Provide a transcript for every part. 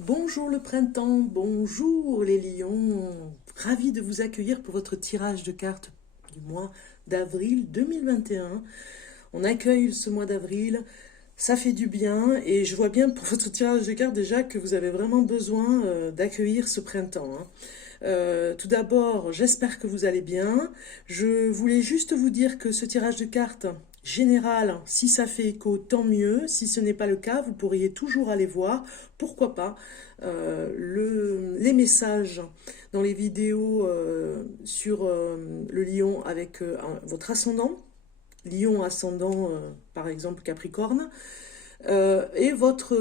Bonjour le printemps, bonjour les lions. Ravi de vous accueillir pour votre tirage de cartes du mois d'avril 2021. On accueille ce mois d'avril, ça fait du bien et je vois bien pour votre tirage de cartes déjà que vous avez vraiment besoin d'accueillir ce printemps, hein. Tout d'abord, j'espère que vous allez bien. Je voulais juste vous dire que ce tirage de cartes général, si ça fait écho, tant mieux. Si ce n'est pas le cas, vous pourriez toujours aller voir, pourquoi pas, les messages dans les vidéos sur le lion avec votre ascendant, lion ascendant par exemple Capricorne, et votre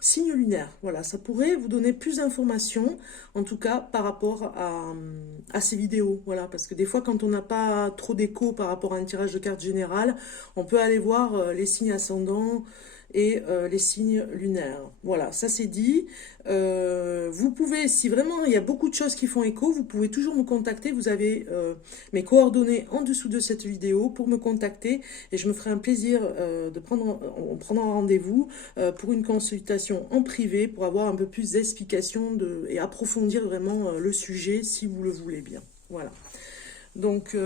signe lunaire. Voilà, ça pourrait vous donner plus d'informations, en tout cas par rapport à ces vidéos. Voilà, parce que des fois, quand on n'a pas trop d'écho par rapport à un tirage de cartes général, on peut aller voir les signes ascendants et les signes lunaires. Voilà, ça c'est dit. Vous pouvez, si vraiment il y a beaucoup de choses qui font écho, vous pouvez toujours me contacter. Vous avez mes coordonnées en dessous de cette vidéo pour me contacter et je me ferai un plaisir on prendra un rendez-vous pour une consultation en privé pour avoir un peu plus d'explications et approfondir vraiment le sujet si vous le voulez bien. Voilà. Donc,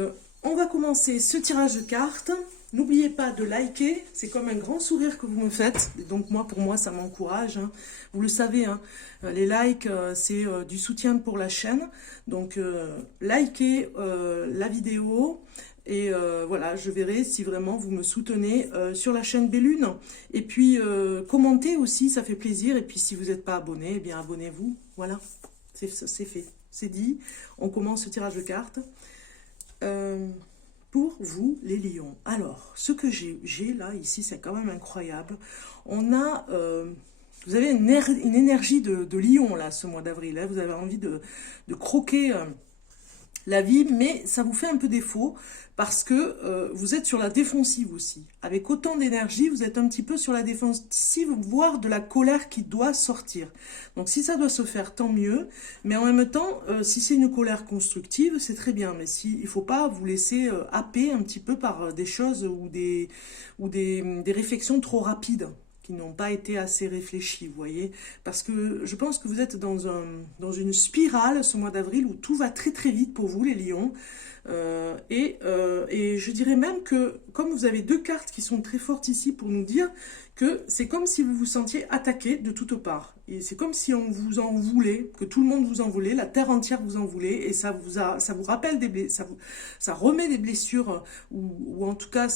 on va commencer ce tirage de cartes. N'oubliez pas de liker, c'est comme un grand sourire que vous me faites. Et donc pour moi, ça m'encourage, hein. Vous le savez, hein, les likes, c'est du soutien pour la chaîne. Donc, likez la vidéo. Et voilà, je verrai si vraiment vous me soutenez sur la chaîne Bellune. Et puis, commentez aussi, ça fait plaisir. Et puis, si vous n'êtes pas abonné, eh bien, abonnez-vous. Voilà, c'est fait, c'est dit. On commence ce tirage de cartes. Pour vous, les lions. Alors, ce que j'ai là, ici, c'est quand même incroyable. On a... vous avez une énergie de lion, là, ce mois d'avril. Hein. Vous avez envie de croquer la vie, mais ça vous fait un peu défaut parce que vous êtes sur la défensive aussi. Avec autant d'énergie, vous êtes un petit peu sur la défensive, voire de la colère qui doit sortir. Donc si ça doit se faire, tant mieux. Mais en même temps, si c'est une colère constructive, c'est très bien. Mais il ne faut pas vous laisser happer un petit peu par des choses ou des réflexions trop rapides qui n'ont pas été assez réfléchis, vous voyez. Parce que je pense que vous êtes dans une spirale ce mois d'avril où tout va très très vite pour vous, les lions. Et je dirais même que, comme vous avez deux cartes qui sont très fortes ici pour nous dire que c'est comme si vous vous sentiez attaqué de toutes parts. Et c'est comme si on vous en voulait, que tout le monde vous en voulait, la terre entière vous en voulait, et ça vous rappelle des blessures, ça remet des blessures, ou en tout cas,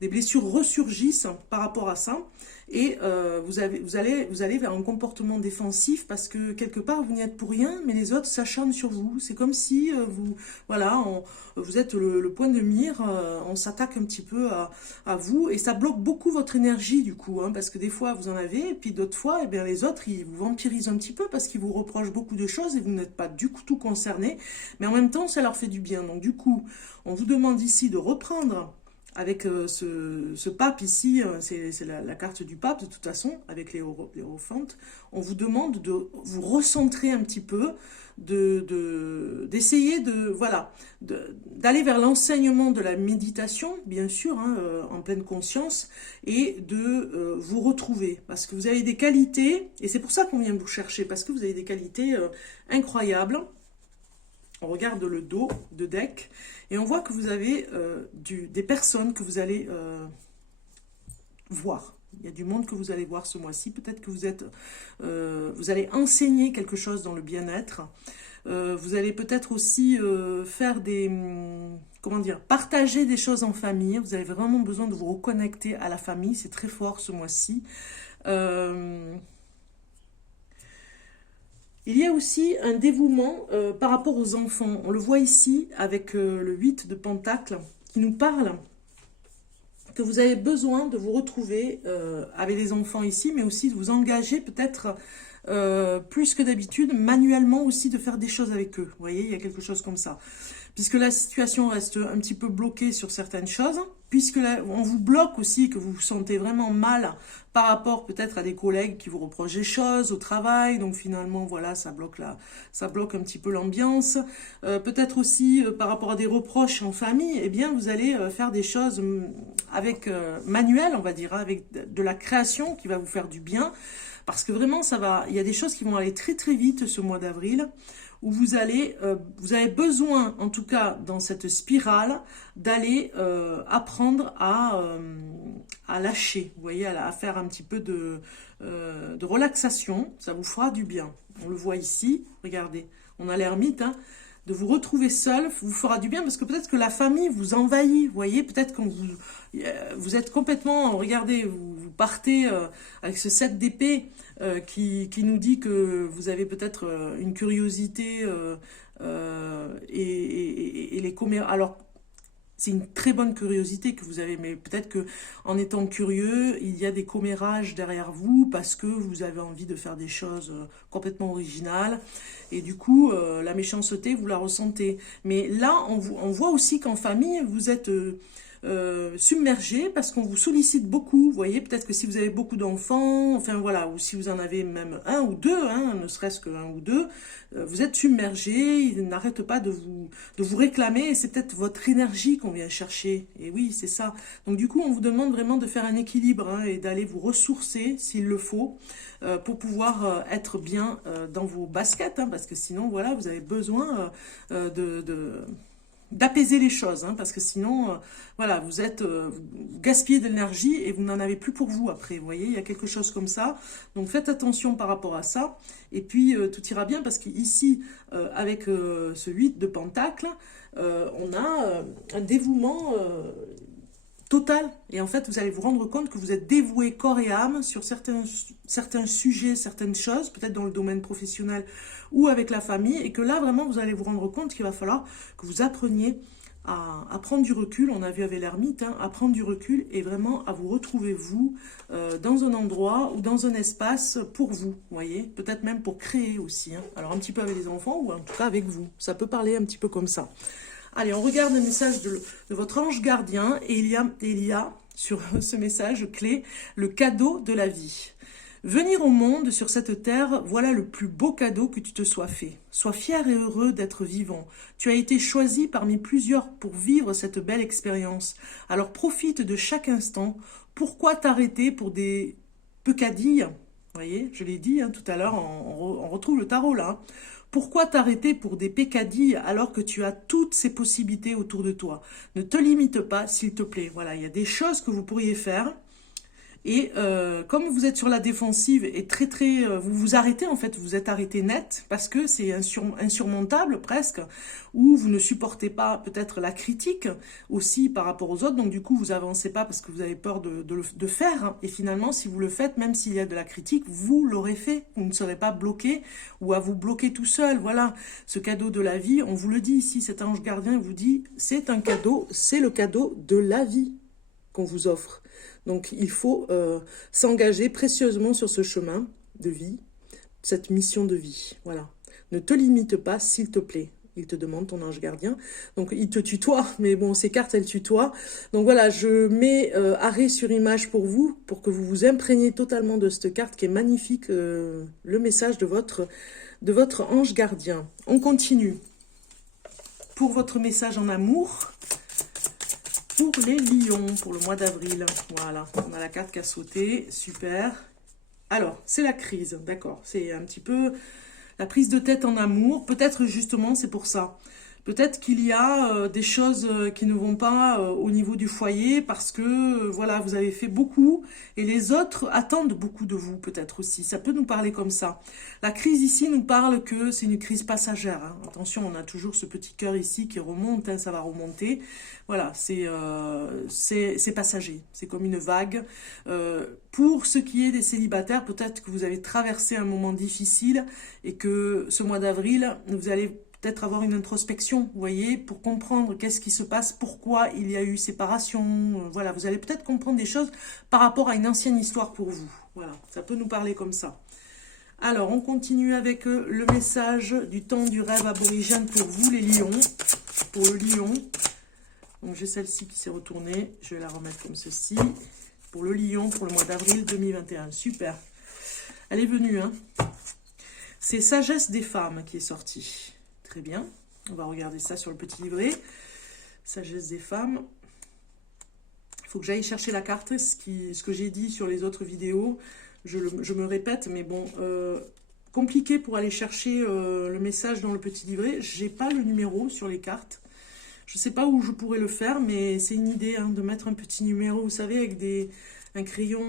des blessures ressurgissent par rapport à ça. Et vous allez vers un comportement défensif parce que quelque part vous n'y êtes pour rien, mais les autres s'acharnent sur vous. C'est comme si vous êtes le point de mire, on s'attaque un petit peu à vous et ça bloque beaucoup votre énergie du coup, hein, parce que des fois vous en avez et puis d'autres fois, eh bien, les autres ils vous vampirisent un petit peu parce qu'ils vous reprochent beaucoup de choses et vous n'êtes pas du tout concerné, mais en même temps ça leur fait du bien. Donc du coup, on vous demande ici de reprendre avec ce pape ici, c'est la carte du pape de toute façon, avec les hierophantes, on vous demande de vous recentrer un petit peu, d'essayer d'aller vers l'enseignement de la méditation, bien sûr, hein, en pleine conscience, et de vous retrouver, parce que vous avez des qualités, et c'est pour ça qu'on vient vous chercher, parce que vous avez des qualités incroyables. On regarde le dos de deck et on voit que vous avez des personnes que vous allez voir. Il y a du monde que vous allez voir ce mois-ci. Peut-être que vous allez enseigner quelque chose dans le bien-être. Vous allez peut-être aussi faire partager des choses en famille. Vous avez vraiment besoin de vous reconnecter à la famille. C'est très fort ce mois-ci. Il y a aussi un dévouement par rapport aux enfants. On le voit ici avec le 8 de Pentacle qui nous parle que vous avez besoin de vous retrouver avec les enfants ici, mais aussi de vous engager peut-être plus que d'habitude, manuellement aussi de faire des choses avec eux. Vous voyez, il y a quelque chose comme ça. Puisque la situation reste un petit peu bloquée sur certaines choses, puisque là, on vous bloque aussi, que vous vous sentez vraiment mal par rapport peut-être à des collègues qui vous reprochent des choses au travail, donc finalement, voilà, ça bloque un petit peu l'ambiance. Peut-être aussi par rapport à des reproches en famille, eh bien, vous allez faire des choses avec manuel, on va dire, avec de la création qui va vous faire du bien. parce que vraiment, il y a des choses qui vont aller très très vite ce mois d'avril, où vous avez besoin, en tout cas dans cette spirale, d'aller apprendre à lâcher, vous voyez, à faire un petit peu de relaxation, ça vous fera du bien. On le voit ici, regardez, on a l'ermite, hein, de vous retrouver seul vous fera du bien parce que peut-être que la famille vous envahit, vous voyez, peut-être quand vous êtes complètement, regardez, vous partez avec ce 7 d'épée qui nous dit que vous avez peut-être une curiosité et les commérages. Alors, c'est une très bonne curiosité que vous avez, mais peut-être que en étant curieux, il y a des commérages derrière vous parce que vous avez envie de faire des choses complètement originales. Et du coup, la méchanceté, vous la ressentez. Mais là, on voit aussi qu'en famille, vous êtes submergé parce qu'on vous sollicite beaucoup. Vous voyez, peut-être que si vous avez beaucoup d'enfants, enfin voilà, ou si vous en avez même un ou deux, hein, ne serait-ce qu'un ou deux, vous êtes submergé, ils n'arrêtent pas de vous réclamer et c'est peut-être votre énergie qu'on vient chercher. Et oui, c'est ça. Donc du coup, on vous demande vraiment de faire un équilibre hein, et d'aller vous ressourcer s'il le faut pour pouvoir être bien dans vos baskets, hein, parce que sinon, voilà, vous avez besoin d'apaiser les choses, hein, parce que sinon, voilà, vous gaspillez de l'énergie et vous n'en avez plus pour vous après, vous voyez, il y a quelque chose comme ça, donc faites attention par rapport à ça, et puis tout ira bien, parce qu'ici, avec ce 8 de Pentacle, on a un dévouement total, et en fait, vous allez vous rendre compte que vous êtes dévoué corps et âme sur certains sujets, certaines choses, peut-être dans le domaine professionnel ou avec la famille, et que là, vraiment, vous allez vous rendre compte qu'il va falloir que vous appreniez à prendre du recul, on a vu avec l'ermite, hein, à prendre du recul et vraiment à vous retrouver vous dans un endroit ou dans un espace pour vous, voyez, peut-être même pour créer aussi, hein. Alors un petit peu avec les enfants ou en tout cas avec vous, ça peut parler un petit peu comme ça. Allez, on regarde le message de votre ange gardien et il y a sur ce message clé le cadeau de la vie. Venir au monde sur cette terre, voilà le plus beau cadeau que tu te sois fait. Sois fier et heureux d'être vivant. Tu as été choisi parmi plusieurs pour vivre cette belle expérience. Alors profite de chaque instant. Pourquoi t'arrêter pour des peccadilles? Vous voyez, je l'ai dit hein, tout à l'heure, on retrouve le tarot là. Pourquoi t'arrêter pour des peccadilles alors que tu as toutes ces possibilités autour de toi? Ne te limite pas, s'il te plaît. Voilà, il y a des choses que vous pourriez faire. Et comme vous êtes sur la défensive et vous vous arrêtez en fait, vous êtes arrêté net parce que c'est insurmontable presque, ou vous ne supportez pas peut-être la critique aussi par rapport aux autres, donc du coup vous avancez pas parce que vous avez peur de faire, hein. Et finalement si vous le faites, même s'il y a de la critique, vous l'aurez fait, vous ne serez pas bloqué ou à vous bloquer tout seul. Voilà, ce cadeau de la vie, on vous le dit ici, cet ange gardien vous dit, c'est un cadeau, c'est le cadeau de la vie qu'on vous offre. Donc il faut s'engager précieusement sur ce chemin de vie, cette mission de vie. Voilà. Ne te limite pas, s'il te plaît. Il te demande, ton ange gardien. Donc il te tutoie, mais bon, ces cartes, elles tutoient. Donc voilà, je mets arrêt sur image pour vous, pour que vous vous imprégniez totalement de cette carte qui est magnifique, le message de votre ange gardien. On continue. Pour votre message en amour, pour les lions, pour le mois d'avril. Voilà, on a la carte qui a sauté, super. Alors, c'est la crise, d'accord. C'est un petit peu la prise de tête en amour. Peut-être justement, c'est pour ça. Peut-être qu'il y a des choses qui ne vont pas au niveau du foyer parce que voilà, vous avez fait beaucoup et les autres attendent beaucoup de vous peut-être aussi. Ça peut nous parler comme ça. La crise ici nous parle que c'est une crise passagère, hein. Attention, on a toujours ce petit cœur ici qui remonte, hein, ça va remonter. Voilà, c'est passager, c'est comme une vague. Pour ce qui est des célibataires, peut-être que vous avez traversé un moment difficile et que ce mois d'avril, vous allez peut-être avoir une introspection, vous voyez, pour comprendre qu'est-ce qui se passe, pourquoi il y a eu séparation. Voilà, vous allez peut-être comprendre des choses par rapport à une ancienne histoire pour vous. Voilà, ça peut nous parler comme ça. Alors, on continue avec le message du temps du rêve aborigène pour vous, les lions. Pour le lion. Donc, j'ai celle-ci qui s'est retournée. Je vais la remettre comme ceci. Pour le lion, pour le mois d'avril 2021. Super. Elle est venue, hein. C'est Sagesse des femmes qui est sortie. Très bien, on va regarder ça sur le petit livret. Sagesse des femmes. Il faut que j'aille chercher la carte, ce que j'ai dit sur les autres vidéos. je me répète, mais bon, compliqué pour aller chercher le message dans le petit livret. J'ai pas le numéro sur les cartes. Je sais pas où je pourrais le faire, mais c'est une idée hein, de mettre un petit numéro, vous savez, avec un crayon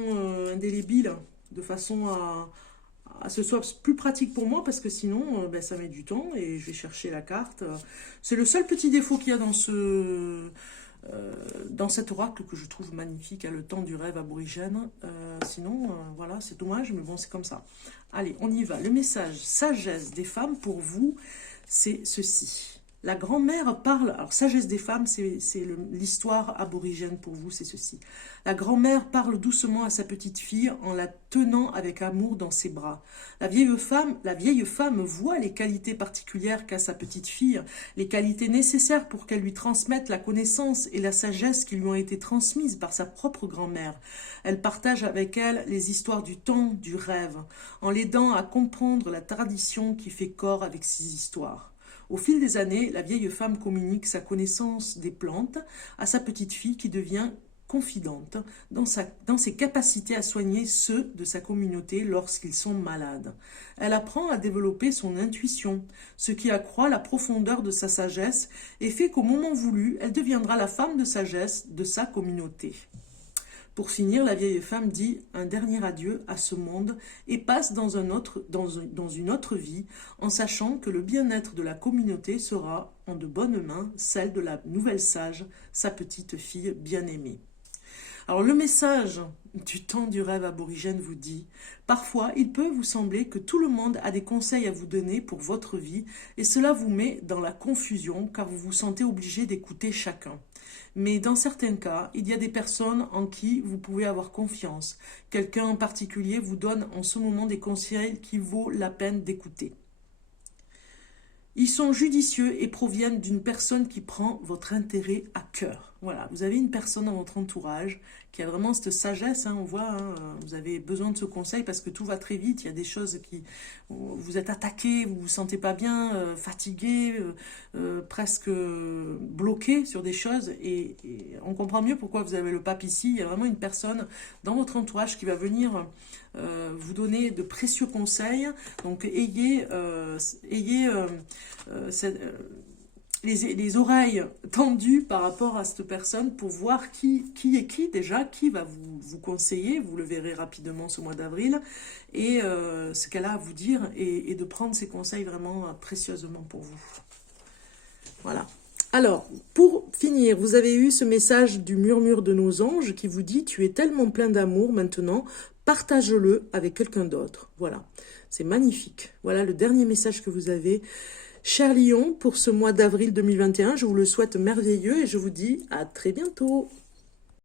indélébile, de façon à ce soit plus pratique pour moi, parce que sinon, ben, ça met du temps et je vais chercher la carte. C'est le seul petit défaut qu'il y a dans cet oracle que je trouve magnifique, à le temps du rêve aborigène. Sinon, voilà, c'est dommage, mais bon, c'est comme ça. Allez, on y va. Le message sagesse des femmes pour vous, c'est ceci. La grand-mère parle, alors sagesse des femmes, c'est l'histoire aborigène pour vous, c'est ceci. La grand-mère parle doucement à sa petite fille en la tenant avec amour dans ses bras. La vieille femme voit les qualités particulières qu'a sa petite fille, les qualités nécessaires pour qu'elle lui transmette la connaissance et la sagesse qui lui ont été transmises par sa propre grand-mère. Elle partage avec elle les histoires du temps, du rêve, en l'aidant à comprendre la tradition qui fait corps avec ces histoires. Au fil des années, la vieille femme communique sa connaissance des plantes à sa petite fille qui devient confidente dans ses capacités à soigner ceux de sa communauté lorsqu'ils sont malades. Elle apprend à développer son intuition, ce qui accroît la profondeur de sa sagesse et fait qu'au moment voulu, elle deviendra la femme de sagesse de sa communauté. Pour finir, la vieille femme dit un dernier adieu à ce monde et passe dans une autre vie en sachant que le bien-être de la communauté sera en de bonnes mains celle de la nouvelle sage, sa petite fille bien-aimée. Alors le message du temps du rêve aborigène vous dit « Parfois, il peut vous sembler que tout le monde a des conseils à vous donner pour votre vie et cela vous met dans la confusion car vous vous sentez obligé d'écouter chacun. Mais dans certains cas, il y a des personnes en qui vous pouvez avoir confiance. Quelqu'un en particulier vous donne en ce moment des conseils qui vaut la peine d'écouter. Ils sont judicieux et proviennent d'une personne qui prend votre intérêt à cœur. Voilà, vous avez une personne dans votre entourage qui a vraiment cette sagesse, hein, on voit, hein, vous avez besoin de ce conseil parce que tout va très vite, il y a des choses qui... Vous êtes attaqué, vous vous sentez pas bien, fatigué, presque bloqué sur des choses et on comprend mieux pourquoi vous avez le pape ici. Il y a vraiment une personne dans votre entourage qui va venir vous donner de précieux conseils. Donc ayez les oreilles tendues par rapport à cette personne pour voir qui est qui déjà, qui va vous conseiller, vous le verrez rapidement ce mois d'avril, et ce qu'elle a à vous dire, et de prendre ses conseils vraiment précieusement pour vous. Voilà. Alors, pour finir, vous avez eu ce message du murmure de nos anges qui vous dit « Tu es tellement plein d'amour maintenant, partage-le avec quelqu'un d'autre. » Voilà, c'est magnifique. Voilà le dernier message que vous avez. Cher Lion, pour ce mois d'avril 2021, je vous le souhaite merveilleux et je vous dis à très bientôt.